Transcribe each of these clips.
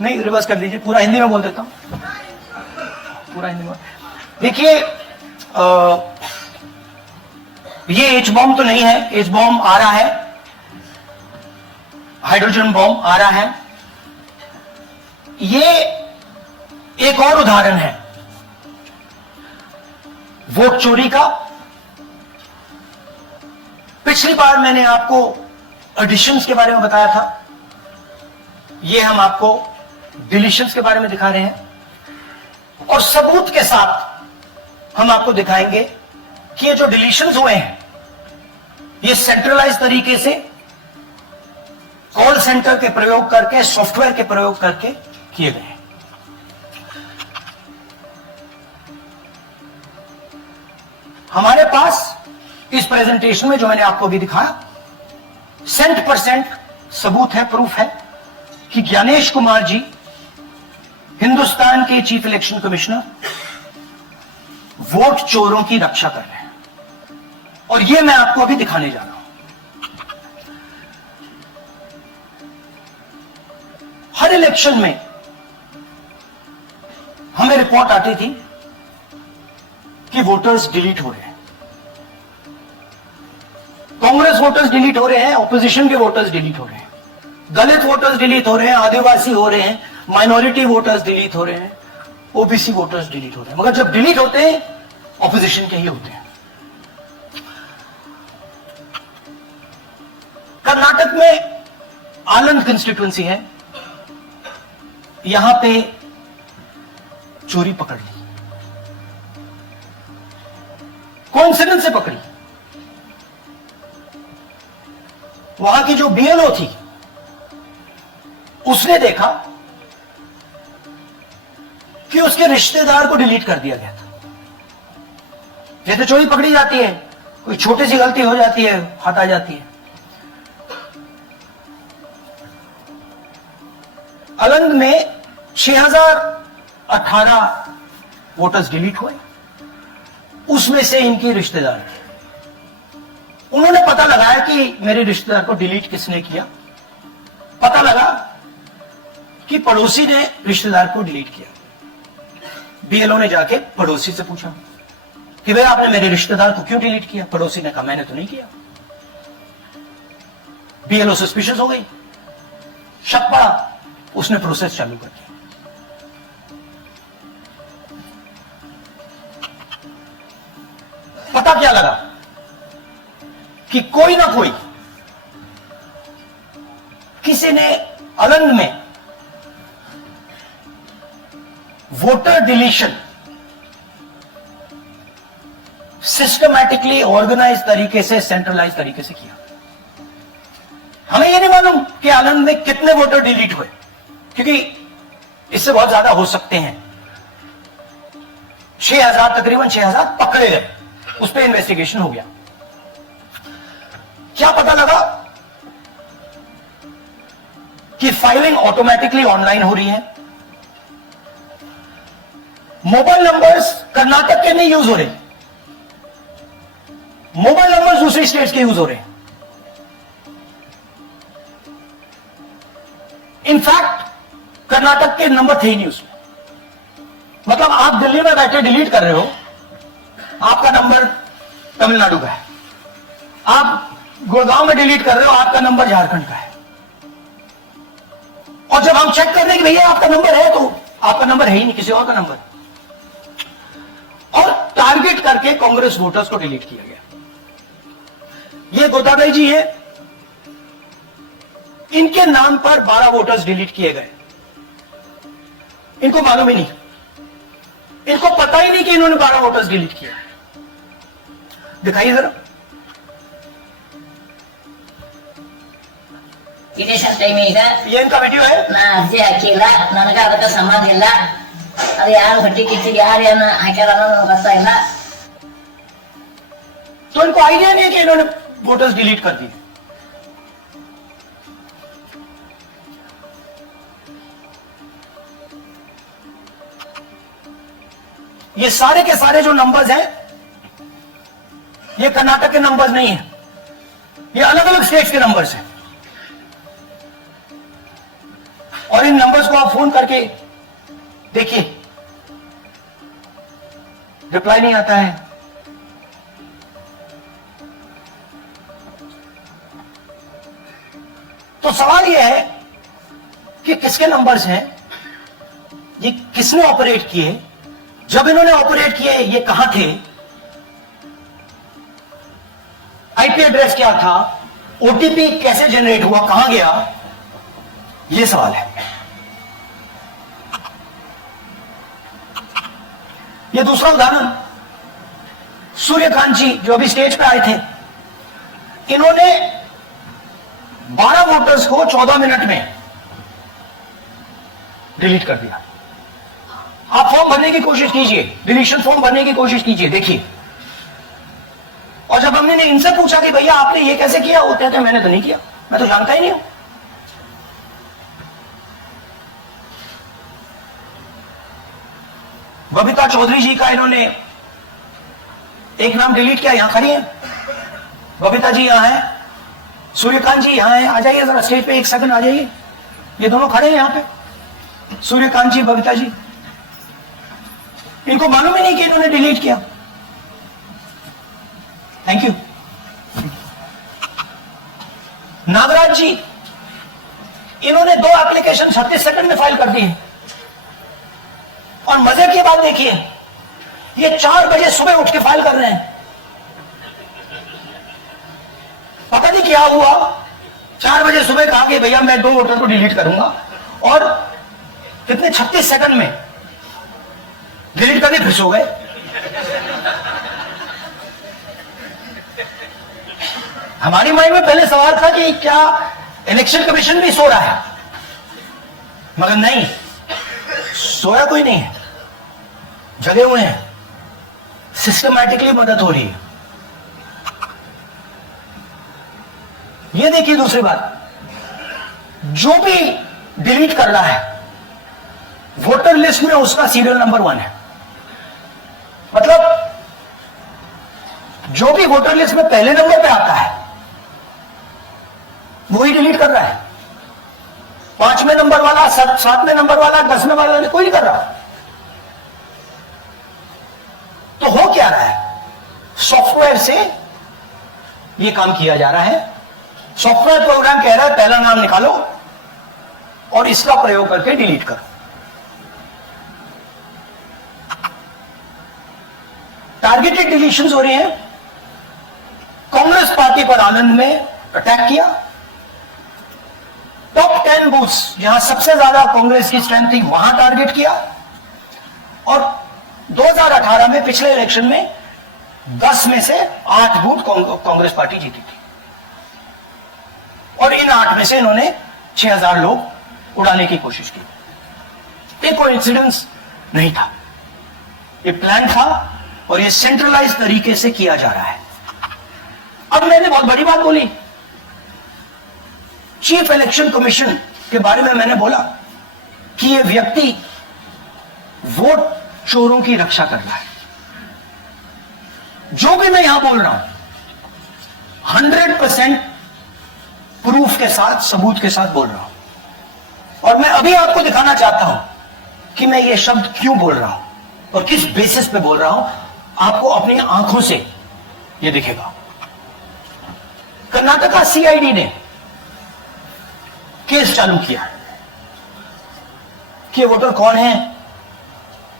नहीं, रिवर्स कर दीजिए, पूरा हिंदी में बोल देता हूं, पूरा हिंदी में। देखिए, ये एच बॉम्ब तो नहीं है, एच बॉम्ब आ रहा है, हाइड्रोजन बॉम्ब आ रहा है। ये एक और उदाहरण है वोट चोरी का। पिछली बार मैंने आपको एडिशंस के बारे में बताया था, ये हम आपको डिलीशंस के बारे में दिखा रहे हैं, और सबूत के साथ हम आपको दिखाएंगे कि ये जो डिलीशंस हुए हैं ये सेंट्रलाइज तरीके से कॉल सेंटर के प्रयोग करके, सॉफ्टवेयर के प्रयोग करके किए गए हैं। हमारे पास इस प्रेजेंटेशन में जो मैंने आपको अभी दिखाया 100% सबूत है, प्रूफ है कि ज्ञानेश कुमार जी हिंदुस्तान के चीफ इलेक्शन कमिश्नर वोट चोरों की रक्षा कर रहे हैं, और यह मैं आपको अभी दिखाने जा रहा हूं। हर इलेक्शन में हमें रिपोर्ट आती थी कि वोटर्स डिलीट हो रहे हैं, कांग्रेस वोटर्स डिलीट हो रहे हैं, ऑपोजिशन के वोटर्स डिलीट हो रहे हैं, दलित वोटर्स डिलीट हो रहे हैं, आदिवासी हो रहे हैं, माइनॉरिटी वोटर्स डिलीट हो रहे हैं, ओबीसी वोटर्स डिलीट हो रहे हैं। मगर जब डिलीट होते हैं ऑपोजिशन के ही होते हैं। कर्नाटक में आनंद कंस्टिट्यूएंसी है, यहां पे चोरी पकड़ ली, कोइंसिडेंस से पकड़ी। वहां की जो बीएलओ थी उसने देखा कि उसके रिश्तेदार को डिलीट कर दिया गया था। जैसे चोरी पकड़ी जाती है, कोई छोटी सी गलती हो जाती है, हटा जाती है। अलंग में 6018 वोटर्स डिलीट हुए, उसमें से इनके रिश्तेदार थे। उन्होंने पता लगाया कि मेरे रिश्तेदार को डिलीट किसने किया। पता लगा कि पड़ोसी ने रिश्तेदार को डिलीट किया। बीएलओ ने जाके पड़ोसी से पूछा कि भाई आपने मेरे रिश्तेदार को क्यों डिलीट किया? पड़ोसी ने कहा मैंने तो नहीं किया। बीएलओ सस्पिशियस हो गई, शक पड़ा, उसने प्रोसेस चालू कर दिया। पता क्या लगा कि कोई ना कोई, किसी ने अलंग में वोटर डिलीशन सिस्टमैटिकली ऑर्गेनाइज तरीके से, सेंट्रलाइज तरीके से किया। हमें यह नहीं मालूम कि आनंद में कितने वोटर डिलीट हुए, क्योंकि इससे बहुत ज्यादा हो सकते हैं। 6000, तकरीबन 6000 पकड़े गए, उस पर इन्वेस्टिगेशन हो गया। क्या पता लगा कि फाइलिंग ऑटोमेटिकली ऑनलाइन हो रही है। मोबाइल नंबर्स कर्नाटक के नहीं यूज हो रहे, मोबाइल नंबर्स दूसरी स्टेट्स के यूज हो रहे हैं। इनफैक्ट कर्नाटक के नंबर थे ही नहीं उसमें। मतलब आप दिल्ली में बैठे डिलीट कर रहे हो, आपका नंबर तमिलनाडु का है। आप गुड़गांव में डिलीट कर रहे हो, आपका नंबर झारखंड का है। और जब हम चेक कर रहे हैं कि भैया आपका नंबर है, तो आपका नंबर है ही नहीं, किसी और का नंबर। और टारगेट करके कांग्रेस वोटर्स को डिलीट किया गया। ये गोदाबाई जी है, इनके नाम पर 12 वोटर्स डिलीट किए गए। इनको मालूम ही नहीं, इनको पता ही नहीं कि इन्होंने 12 वोटर्स डिलीट किया। दिखाइए जरा। ಇದೇಶನ್ ಟೈಮ್ ಈಗ ये इनका वीडियो है। ನಾ ಅರ್ಜಿ ಹಾಕಿಲ್ಲ, ನನಗೆ ಅದಕ್ಕೆ ಸಂಬಂಧ ಇಲ್ಲ। ಅದು ಯಾರು ಹೊಟ್ಟಿ ಕಿಚ್ಚಿಗೆ ಯಾರು ಏನು ಹಾಕ್ಯಾರ ಅನ್ನೋದು ಗೊತ್ತಾಗಿಲ್ಲ। तो इनको आइडिया नहीं है कि इन्होंने वोटर्स डिलीट कर दिए। ये सारे के सारे जो नंबर्स हैं, ये कर्नाटक के नंबर्स नहीं है, ये अलग अलग स्टेट्स के नंबर्स हैं। और इन नंबर्स को आप आप फोन करके देखिए, रिप्लाई नहीं आता है। तो सवाल यह है कि किसके नंबर्स हैं, ये किसने ऑपरेट किए, जब इन्होंने ऑपरेट किए ये कहां थे, आईपी एड्रेस क्या था, ओटीपी कैसे जनरेट हुआ, कहां गया, ये सवाल है। ये दूसरा उदाहरण, सूर्यकांत जी जो अभी स्टेज पे आए थे, इन्होंने 12 वोटर्स को 14 मिनट में डिलीट कर दिया। आप फॉर्म भरने की कोशिश कीजिए, डिलीशन फॉर्म भरने की कोशिश कीजिए, देखिए। और जब हमने इनसे पूछा कि भैया आपने ये कैसे किया, वो कहते हैं मैंने तो नहीं किया, मैं तो जानता ही नहीं हूं। बबीता चौधरी जी का इन्होंने एक नाम डिलीट किया, यहां खड़ी है बबीता जी, यहां है, सूर्यकांत जी यहां है, आ जाइए जरा स्टेज पे, एक सेकंड आ जाइए, ये दोनों खड़े हैं यहां पे, सूर्यकांत जी, बबीता जी। इनको मालूम ही नहीं कि इन्होंने डिलीट किया। Thank you. नागराज जी, इन्होंने 2 एप्लीकेशन 36 सेकंड में फाइल कर दी है। और मजे की बात देखिए, ये 4 बजे सुबह उठ के फाइल कर रहे हैं। पता नहीं क्या हुआ, 4 बजे सुबह कहा कि भैया मैं 2 वोटर को डिलीट करूंगा, और कितने 36 सेकंड में डिलीट करके फिर सो गए। हमारी माइंड में पहले सवाल था कि क्या इलेक्शन कमीशन भी सो रहा है, मगर नहीं, सोया कोई नहीं है, जगे हुए हैं, सिस्टमैटिकली मदद हो रही है। ये देखिए दूसरी बात, जो भी डिलीट कर रहा है वोटर लिस्ट में उसका सीरियल नंबर 1 है। मतलब जो भी वोटर लिस्ट में पहले नंबर पे आता है वही डिलीट कर रहा है। 5वें नंबर वाला, 7वें नंबर वाला, 10वें वाला कोई नहीं कर रहा। तो हो क्या रहा है, सॉफ्टवेयर से यह काम किया जा रहा है। सॉफ्टवेयर प्रोग्राम कह रहा है पहला नाम निकालो और इसका प्रयोग करके डिलीट करो। टारगेटेड डिलीशंस हो रही हैं। कांग्रेस पार्टी पर आनंद में अटैक किया। टॉप 10 बूथ्स जहां सबसे ज्यादा कांग्रेस की स्ट्रेंथ थी वहां टारगेट किया। और 2018 में पिछले इलेक्शन में 10 में से 8 बूथ कांग्रेस पार्टी जीती थी, और इन 8 में से इन्होंने 6000 लोग उड़ाने की कोशिश की। ये कोइंसिडेंस नहीं था, ये प्लान था, और ये सेंट्रलाइज तरीके से किया जा रहा है। अब मैंने बहुत बड़ी बात बोली, चीफ इलेक्शन कमीशन के बारे में मैंने बोला कि ये व्यक्ति वोट चोरों की रक्षा कर रहा है। जो भी मैं यहां बोल रहा हूं 100% प्रूफ के साथ, सबूत के साथ बोल रहा हूं। और मैं अभी आपको दिखाना चाहता हूं कि मैं ये शब्द क्यों बोल रहा हूं और किस बेसिस पे बोल रहा हूं। आपको अपनी आंखों से ये दिखेगा। कर्नाटका सीआईडी ने केस चालू किया कि ये वोटर कौन है,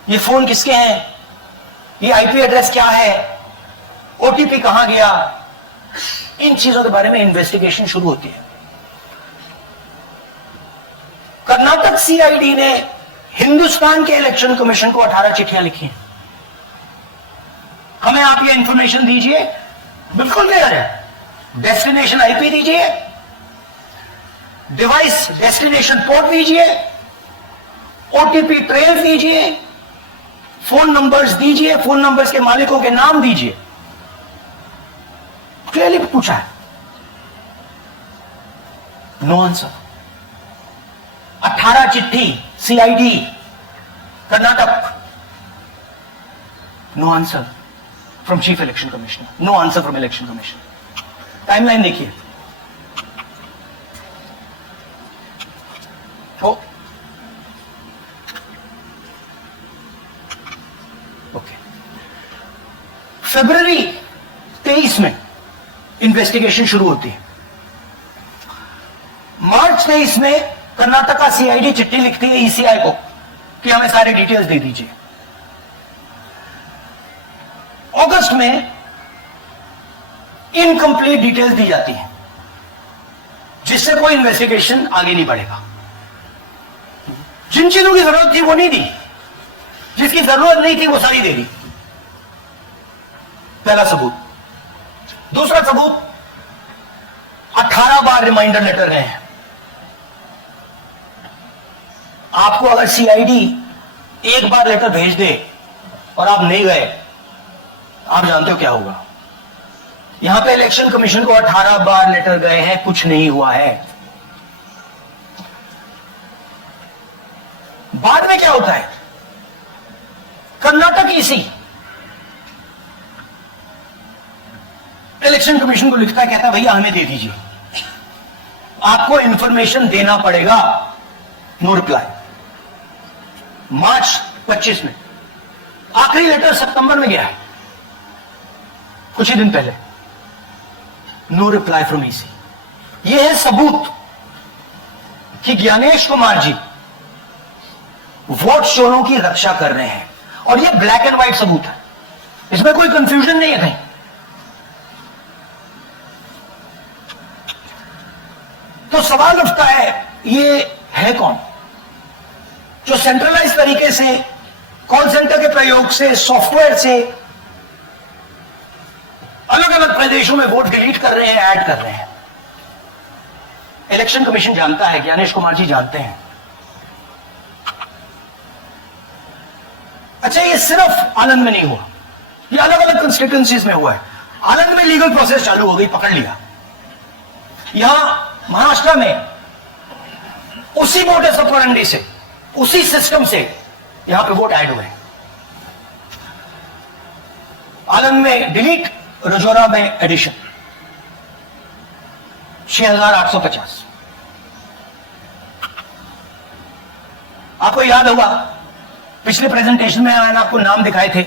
ये फोन किसके हैं, ये आईपी एड्रेस क्या है, ओटीपी कहां गया, इन चीजों के बारे में इन्वेस्टिगेशन शुरू होती है। कर्नाटक सीआईडी ने हिंदुस्तान के इलेक्शन कमीशन को 18 चिट्ठियां लिखी हैं। हमें आप ये इंफॉर्मेशन दीजिए, बिल्कुल क्लियर है, डेस्टिनेशन आईपी दीजिए, डिवाइस डेस्टिनेशन पोर्ट दीजिए, ओटीपी ट्रेल दीजिए, फोन नंबर्स दीजिए, फोन नंबर्स के मालिकों के नाम दीजिए। क्लियरली पूछा है, नो आंसर। 18 चिट्ठी CID Karnataka, no answer from chief election commissioner, no answer from election commission. Timeline देखिए, तो ओके। फरवरी 23 में इन्वेस्टिगेशन शुरू होती है। मार्च 23 में कर्नाटका सीआईडी चिट्ठी लिखती है ईसीआई को कि हमें सारे डिटेल्स दे दीजिए। अगस्त में इनकंप्लीट डिटेल्स दी जाती है, जिससे कोई इन्वेस्टिगेशन आगे नहीं बढ़ेगा। जिन चीजों की जरूरत थी वो नहीं दी, जिसकी जरूरत नहीं थी वो सारी दे दी। पहला सबूत। दूसरा सबूत, 18 बार रिमाइंडर लेटर गए हैं। आपको अगर सीआईडी एक बार लेटर भेज दे और आप नहीं गए, आप जानते हो क्या होगा। यहां पे इलेक्शन कमीशन को 18 बार लेटर गए हैं, कुछ नहीं हुआ है। बाद में क्या होता है, कर्नाटक ईसी इलेक्शन कमीशन को लिखता है, कहता है भैया हमें दे दीजिए, आपको इंफॉर्मेशन देना पड़ेगा। No reply. मार्च 25 में आखिरी लेटर सितंबर में गया है, कुछ ही दिन पहले। No reply from EC. यह है सबूत कि ज्ञानेश कुमार जी वोट चोरों की रक्षा कर रहे हैं, और यह ब्लैक एंड व्हाइट सबूत है, इसमें कोई कंफ्यूजन नहीं है कहीं। तो सवाल उठता है, ये है कौन जो सेंट्रलाइज तरीके से कॉल सेंटर के प्रयोग से, सॉफ्टवेयर से अलग अलग प्रदेशों में वोट डिलीट कर रहे हैं, ऐड कर रहे हैं। इलेक्शन कमीशन जानता है, ज्ञानेश कुमार जी जानते हैं। अच्छा, ये सिर्फ आनंद में नहीं हुआ, ये अलग अलग कंस्टिट्यूएंसीज में हुआ है। आनंद में लीगल प्रोसेस चालू हो गई, पकड़ लिया। यहां महाराष्ट्र में उसी मोडस ऑपरेंडी से, उसी सिस्टम से यहां पे वोट ऐड हुए। आनंद में डिलीट, रजौरा में एडिशन। 6850। आपको याद होगा पिछले प्रेजेंटेशन में मैंने आपको नाम दिखाए थे,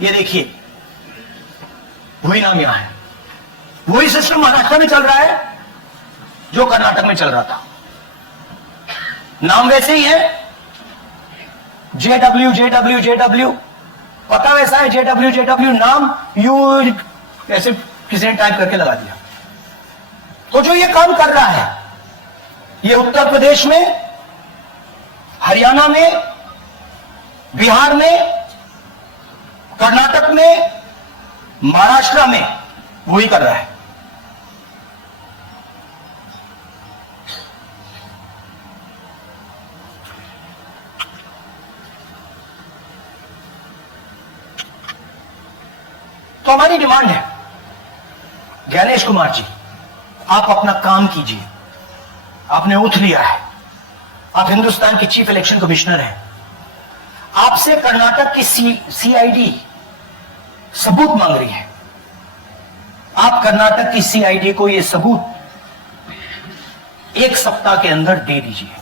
ये देखिए वही नाम यहां है। वही सिस्टम महाराष्ट्र में चल रहा है जो कर्नाटक में चल रहा था। नाम वैसे ही है, JW JW JW, पता वैसा है, JW JW, नाम यू ऐसे किसी ने टाइप करके लगा दिया। तो जो ये काम कर रहा है, ये उत्तर प्रदेश में, हरियाणा में, बिहार में, कर्नाटक में, महाराष्ट्र में वही कर रहा है। तो हमारी डिमांड है, ज्ञानेश कुमार जी आप अपना काम कीजिए। आपने उठ लिया है, आप हिंदुस्तान के चीफ इलेक्शन कमिश्नर हैं। आपसे कर्नाटक की सीआईडी सबूत मांग रही है। आप कर्नाटक की सीआईडी को यह सबूत 1 सप्ताह के अंदर दे दीजिए,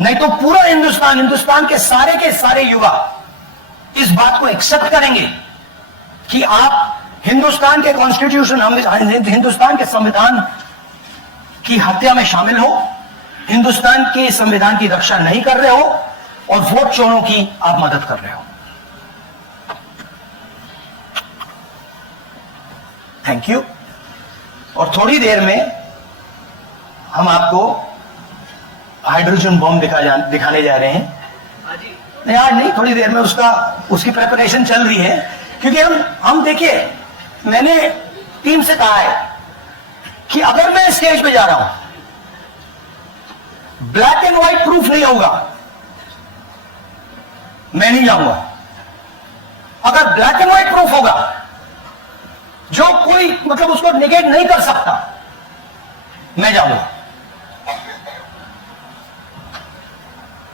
नहीं तो पूरा हिंदुस्तान के सारे युवा इस बात को एक्सेप्ट करेंगे कि आप हिंदुस्तान के कॉन्स्टिट्यूशन, हिंदुस्तान के संविधान की हत्या में शामिल हो, हिंदुस्तान के संविधान की रक्षा नहीं कर रहे हो, और वोट चोरों की आप मदद कर रहे हो। Thank you. और थोड़ी देर में हम आपको हाइड्रोजन बॉम्ब दिखाने जा रहे हैं। नहीं, आज नहीं, थोड़ी देर में उसकी प्रिपरेशन चल रही है। क्योंकि हम देखिए, मैंने टीम से कहा है कि अगर मैं स्टेज पे जा रहा हूं, ब्लैक एंड व्हाइट प्रूफ नहीं होगा, मैं नहीं जाऊंगा। अगर ब्लैक एंड व्हाइट प्रूफ होगा, जो कोई मतलब उसको निगेट नहीं कर सकता, मैं जाऊंगा।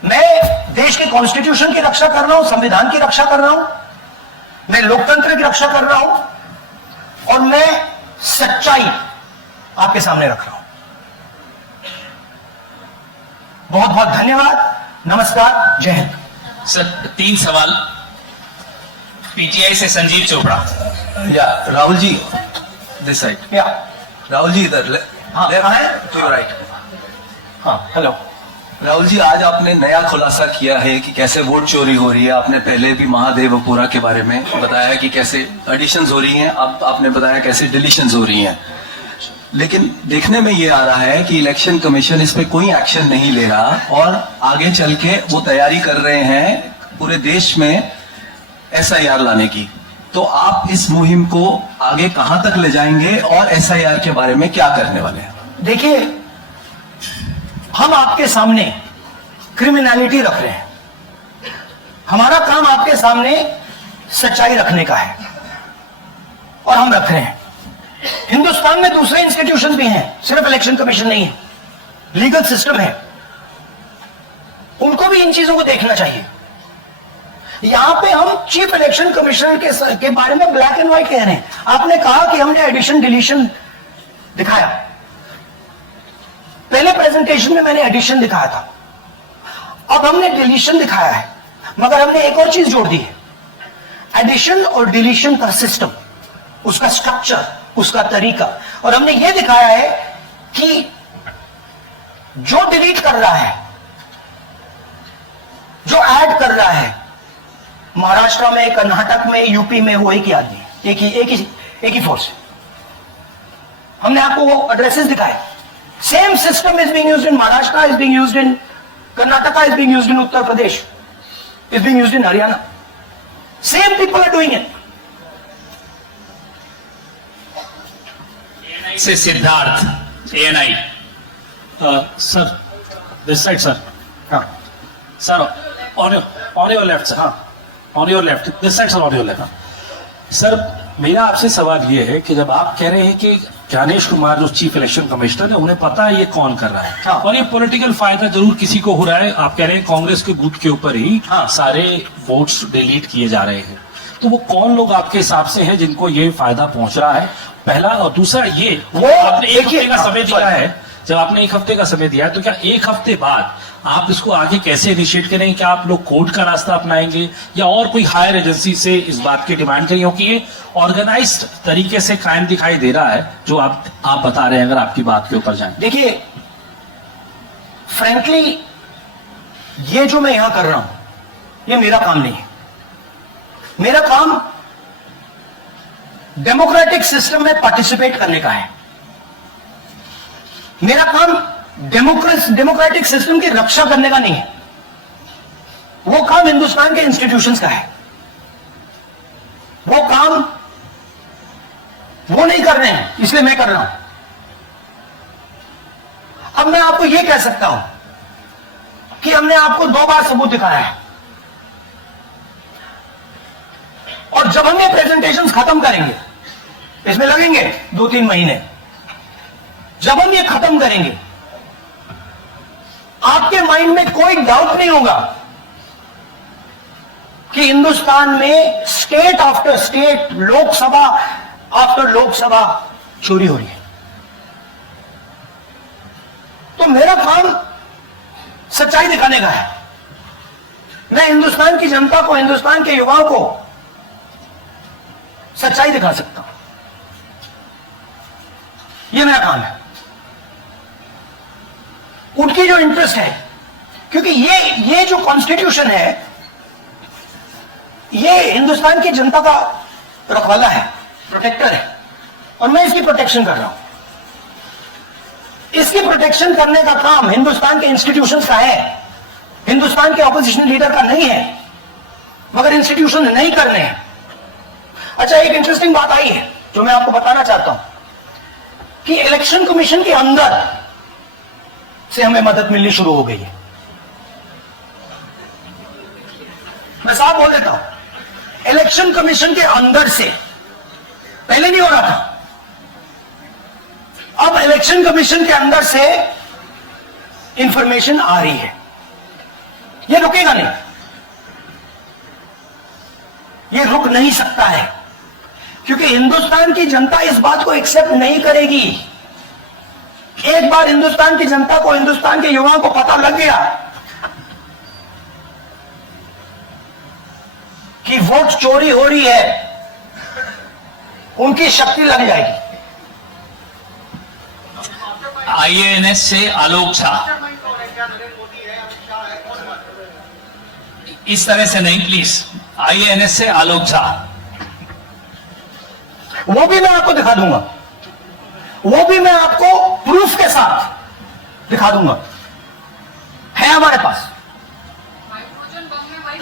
मैं देश के कॉन्स्टिट्यूशन की रक्षा कर रहा हूं, संविधान की रक्षा कर रहा हूं, मैं लोकतंत्र की रक्षा कर रहा हूं, और मैं सच्चाई आपके सामने रख रहा हूं। बहुत बहुत धन्यवाद, नमस्कार, जय हिंद। सर 3 सवाल। पीटीआई से संजीव चोपड़ा। या राहुल जी दिस साइड, या राहुल जी इधर हाँ, कहाँ है? To your right. हाँ, हेलो। राहुल जी, आज आपने नया खुलासा किया है कि कैसे वोट चोरी हो रही है। आपने पहले भी महादेवपुरा के बारे में बताया कि कैसे एडिशंस हो रही हैं, अब आपने बताया कैसे डिलीशंस हो रही हैं। लेकिन देखने में ये आ रहा है कि इलेक्शन कमीशन इस पे कोई एक्शन नहीं ले रहा और आगे चल के वो तैयारी कर रहे हैं पूरे देश में एसआईआर लाने की। तो आप इस मुहिम को आगे कहां तक ले जाएंगे और एसआईआर के बारे में क्या करने वाले हैं? देखिए, हम आपके सामने क्रिमिनलिटी रख रहे हैं। हमारा काम आपके सामने सच्चाई रखने का है और हम रख रहे हैं। हिंदुस्तान में दूसरे इंस्टीट्यूशन भी हैं, सिर्फ इलेक्शन कमीशन नहीं है, लीगल सिस्टम है, उनको भी इन चीजों को देखना चाहिए। यहां पे हम चीफ इलेक्शन कमिश्नर के बारे में ब्लैक एंड व्हाइट कह रहे हैं। आपने कहा कि हमने एडिशन डिलीशन दिखाया, पहले प्रेजेंटेशन में मैंने एडिशन दिखाया था, अब हमने डिलीशन दिखाया है, मगर हमने एक और चीज जोड़ दी है। एडिशन और डिलीशन का सिस्टम, उसका स्ट्रक्चर, उसका तरीका, और हमने यह दिखाया है कि जो डिलीट कर रहा है, जो ऐड कर रहा है, महाराष्ट्र में, कर्नाटक में, यूपी में, वो एक ही आदमी है, एक ही फोर्स है। हमने आपको वो एड्रेसेस दिखाए। Same system is being used in Maharashtra, is being used in Karnataka, is being used in Uttar Pradesh, is being used in Haryana. Same people are doing it. Say Siddharth ANI. Sir this side sir, हाँ, sir on your left sir, हाँ on your left, this side sir, on your left. Sir मेरा आपसे सवाल ये है कि जब आप कह रहे हैं कि ज्ञानेश कुमार जो चीफ इलेक्शन कमिश्नर है, उन्हें पता है ये कौन कर रहा है, हाँ। और ये पॉलिटिकल फायदा जरूर किसी को हो रहा है। आप कह रहे हैं कांग्रेस के बूथ के ऊपर ही हाँ। सारे वोट्स डिलीट किए जा रहे हैं, तो वो कौन लोग आपके हिसाब से हैं जिनको ये फायदा पहुंच रहा है, पहला। और दूसरा ये, वो आपने एक देखिए, हफ्ते का समय दिया sorry। है, जब आपने एक हफ्ते का समय दिया है, तो क्या एक हफ्ते बाद आप इसको आगे कैसे इनिशिएट करेंगे? क्या आप लोग कोर्ट का रास्ता अपनाएंगे या और कोई हायर एजेंसी से इस बात की डिमांड करेंगे? क्योंकि ये ऑर्गेनाइज्ड तरीके से क्राइम दिखाई दे रहा है जो आप बता रहे हैं, अगर आपकी बात के ऊपर जाएं। देखिए, फ्रैंकली ये जो मैं यहां कर रहा हूं, ये मेरा काम नहीं है। मेरा काम डेमोक्रेटिक सिस्टम में पार्टिसिपेट करने का है। मेरा काम डेमोक्रेटिक सिस्टम की रक्षा करने का नहीं है। वो काम हिंदुस्तान के इंस्टीट्यूशंस का है। वो काम वो नहीं कर रहे हैं, इसलिए मैं कर रहा हूं। अब मैं आपको यह कह सकता हूं कि हमने आपको 2 बार सबूत दिखाया है, और जब हम ये प्रेजेंटेशंस खत्म करेंगे, इसमें लगेंगे 2-3 महीने, जब हम ये खत्म करेंगे, आपके माइंड में कोई डाउट नहीं होगा कि हिंदुस्तान में state after state, Lok Sabha after Lok Sabha चोरी हो रही है। तो मेरा काम सच्चाई दिखाने का है। मैं हिंदुस्तान की जनता को, हिंदुस्तान के युवाओं को सच्चाई दिखा सकता हूं। यह मेरा काम है। उनकी जो इंटरेस्ट है, क्योंकि ये जो कॉन्स्टिट्यूशन है, ये हिंदुस्तान की जनता का रखवाला है, प्रोटेक्टर है, और मैं इसकी प्रोटेक्शन कर रहा हूं। इसकी प्रोटेक्शन करने का काम हिंदुस्तान के इंस्टीट्यूशंस का है, हिंदुस्तान के ऑपोजिशन लीडर का नहीं है, मगर इंस्टीट्यूशन नहीं करने हैं। अच्छा, एक इंटरेस्टिंग बात आई है जो मैं आपको बताना चाहता हूं कि इलेक्शन कमीशन के अंदर से हमें मदद मिलनी शुरू हो गई है। मैं साफ बोल देता हूं, इलेक्शन कमीशन के अंदर से, पहले नहीं हो रहा था, अब इलेक्शन कमीशन के अंदर से इंफॉर्मेशन आ रही है। यह रुकेगा नहीं, यह रुक नहीं सकता है, क्योंकि हिंदुस्तान की जनता इस बात को एक्सेप्ट नहीं करेगी। एक बार हिंदुस्तान की जनता को, हिंदुस्तान के युवाओं को पता लग गया कि वोट चोरी हो रही है, उनकी शक्ति लग जाएगी। IANS से आलोक झा। इस तरह से नहीं प्लीज। IANS से आलोक झा। वो भी मैं आपको दिखा दूंगा, वो भी मैं आपको प्रूफ के साथ दिखा दूंगा, है हमारे पास।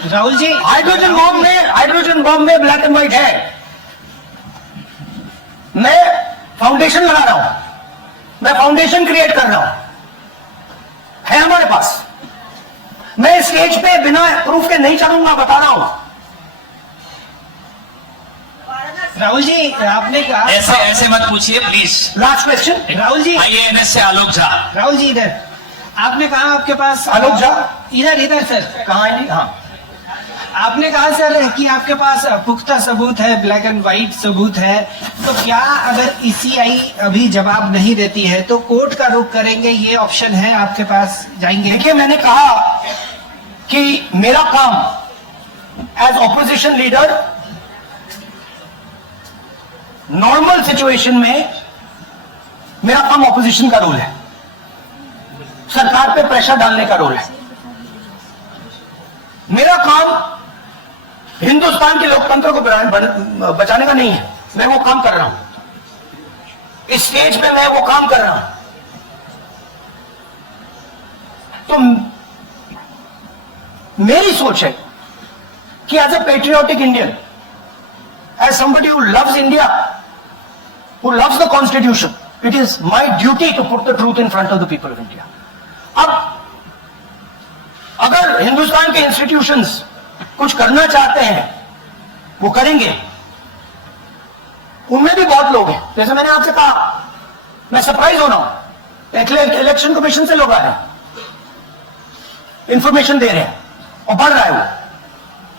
राहुल जी, हाइड्रोजन बॉम्ब में ब्लैक एंड व्हाइट है। मैं फाउंडेशन लगा रहा हूं, मैं फाउंडेशन क्रिएट कर रहा हूं, है हमारे पास। मैं स्टेज पे बिना प्रूफ के नहीं चलूंगा, बता रहा हूं। राहुल जी, आपने कहा ऐसे ऐसे मत पूछिए please. Last question. Rahul ji, IANS से आलोक झा। राहुल जी इधर, आपने कहा आपके पास आलोक झा? इधर सर, कहां है? हाँ, आपने कहा सर कि आपके पास पुख्ता सबूत है, ब्लैक एंड व्हाइट सबूत है, तो क्या अगर ECI अभी जवाब नहीं देती है तो कोर्ट का रुख करेंगे, ये ऑप्शन है आपके पास, जाएंगे? देखिए, मैंने कहा कि मेरा काम as opposition leader normal situation में मेरा काम ऑपोजिशन का रोल है, सरकार पे प्रेशर डालने का रोल है। मेरा काम हिंदुस्तान के लोकतंत्र को बचाने का नहीं है। मैं वो काम कर रहा हूं, इस स्टेज पे मैं वो काम कर रहा हूं। तो मेरी सोच है कि as a patriotic Indian, as somebody who loves India, who loves the constitution, it is my duty to put the truth in front of the people of India. अब अगर हिंदुस्तान के इंस्टीट्यूशंस कुछ करना चाहते हैं, वो करेंगे। उनमें भी बहुत लोग हैं, जैसे मैंने आपसे कहा, मैं सरप्राइज हो रहा हूं, इलेक्शन कमीशन से लोग आ रहे हैं, इंफॉर्मेशन दे रहे हैं, और बढ़ रहा है वो।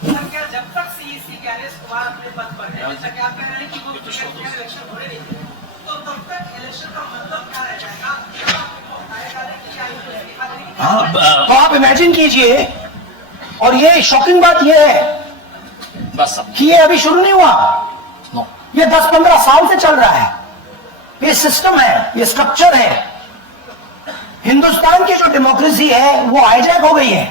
क्या जब तक CEC ज्ञानेश कुमार अपने पद पर है, जैसा कि आप कह रहे हैं कि वो इलेक्शन हो रहे हैं, तो तब तक इलेक्शन का मतलब क्या रह जाएगा? हाँ, तो आप इमेजिन कीजिए, और ये शॉकिंग बात ये है बस कि ये अभी शुरू नहीं हुआ, ये 10-15 साल से चल रहा है। ये सिस्टम है, ये स्ट्रक्चर है। हिंदुस्तान की जो डेमोक्रेसी है वो हाईजैक हो गई है।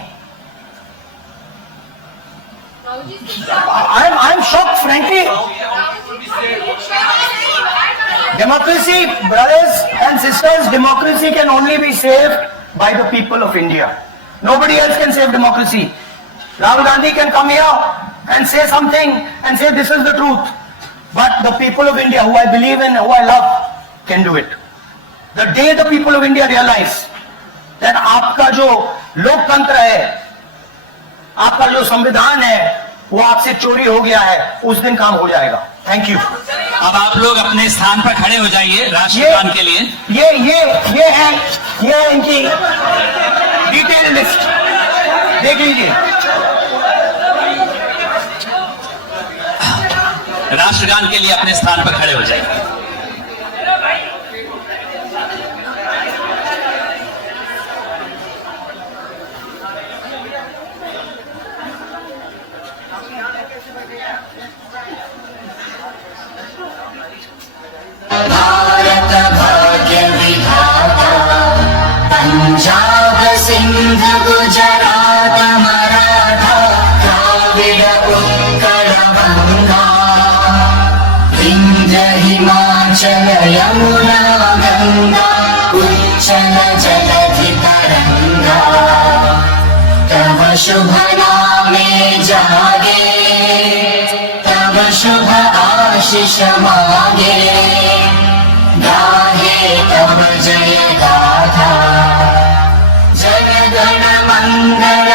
I am shocked frankly. Democracy, brothers and sisters, democracy can only be saved by the people of India. Nobody else can save democracy. Rahul Gandhi can come here and say something and say this is the truth. But the people of India, who I believe in, who I love, can do it. The day the people of India realize that आपका जो लोकतंत्र है, आपका जो संविधान है, वो आपसे चोरी हो गया है, उस दिन काम हो जाएगा। Thank you. अब आप लोग अपने स्थान पर खड़े हो जाइए राष्ट्रगान के लिए। ये है इनकी डिटेल लिस्ट, देख लीजिए। राष्ट्रगान के लिए अपने स्थान पर खड़े हो जाइए। भारत भाग्य विधाता, पंजाब सिंध गुजरात मराठा, द्राविड उत्कल गंगा, विंध्य हिमाचल यमुना गंगा, उच्चल जलधि तरंगा, तव शुभ नामे जागे, तव शुभ आशीष मागे, गाहे तव जय गाथा, जन गण मंगल